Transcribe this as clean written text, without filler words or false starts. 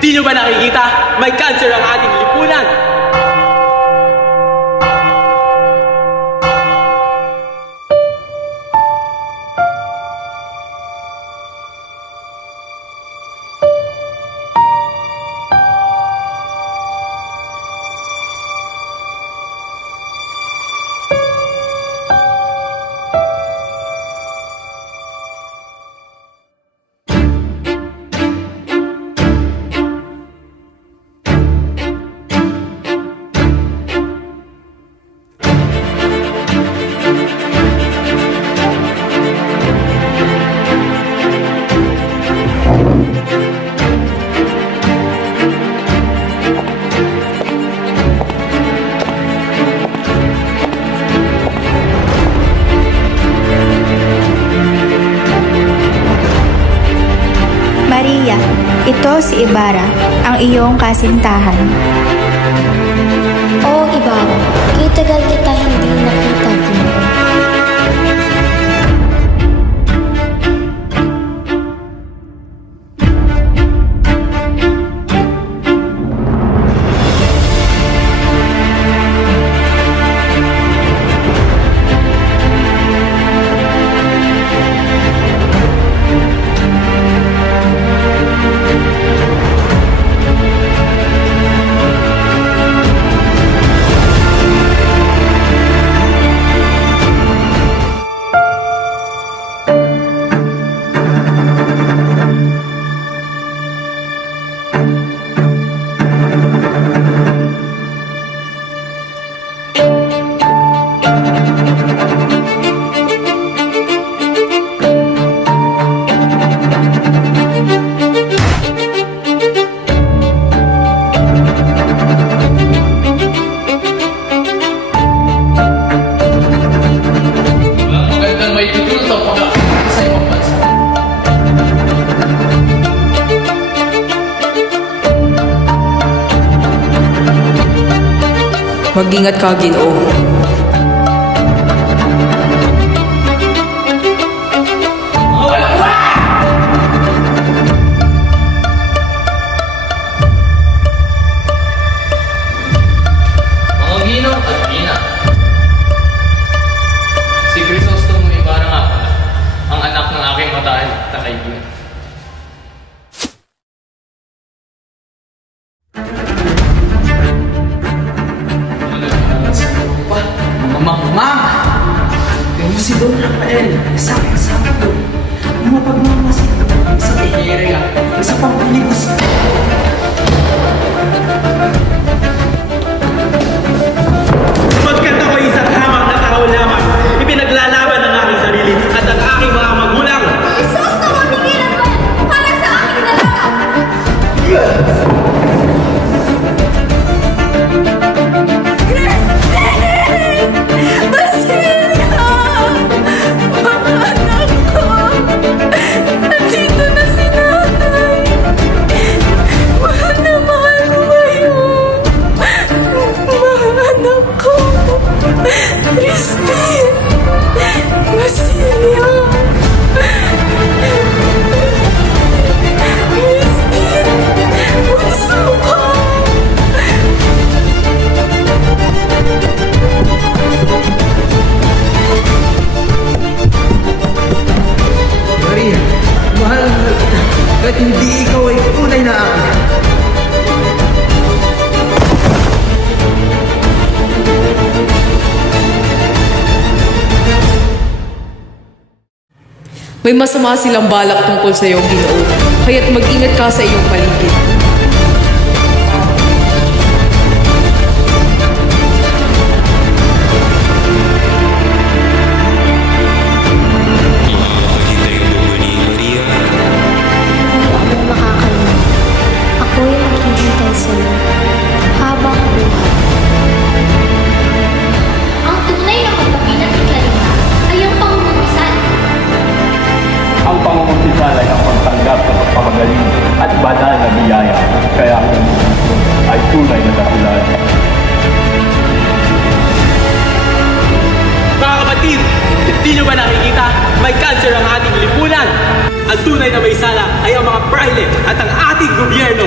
Hindi nyo ba nakikita? May cancer ang ating lipunan! Maria, ito si Ibarra, ang iyong kasintahan. Oo, Ibarra. Kitagal kita hindi nakita din. Mag-ingat ka, Ginoo. Mga Ginoo at Ina, si Crisostomo Ibarra nga pala, ang anak ng aking matahal na kaibigan. Si Don Rafael, sakit-sakit doon. Ang mapagmamasid doon, isang ihiri lang, isa pang pilibus. Magkanta ko isang hamak na tao lamang. Ipinaglalaban ang aking sarili at ang aking mga magulang. Jesus na matigilan mo para sa aking dalaga! hindi ikaw ay tunay na akin. May masama silang balak tungkol sa iyo, Ginoo, kaya't mag-ingat ka sa iyong paligid. Hindi ako makakalimot. Ako'y maghihintay sa iyo habang buhay. Ang tunay na magpapinat at lalima ay ang pangungumpisan. Ang pangungumpisan ay ang pagtanggap sa pagpapagaling at banal na biyaya. Kaya ay tunay na dahilan. Mga kapatid, hindi nyo ba nakikita? May cancer ang ating lipunan. Ang tunay na may sala ay ang mga praile at ang ating gobyerno.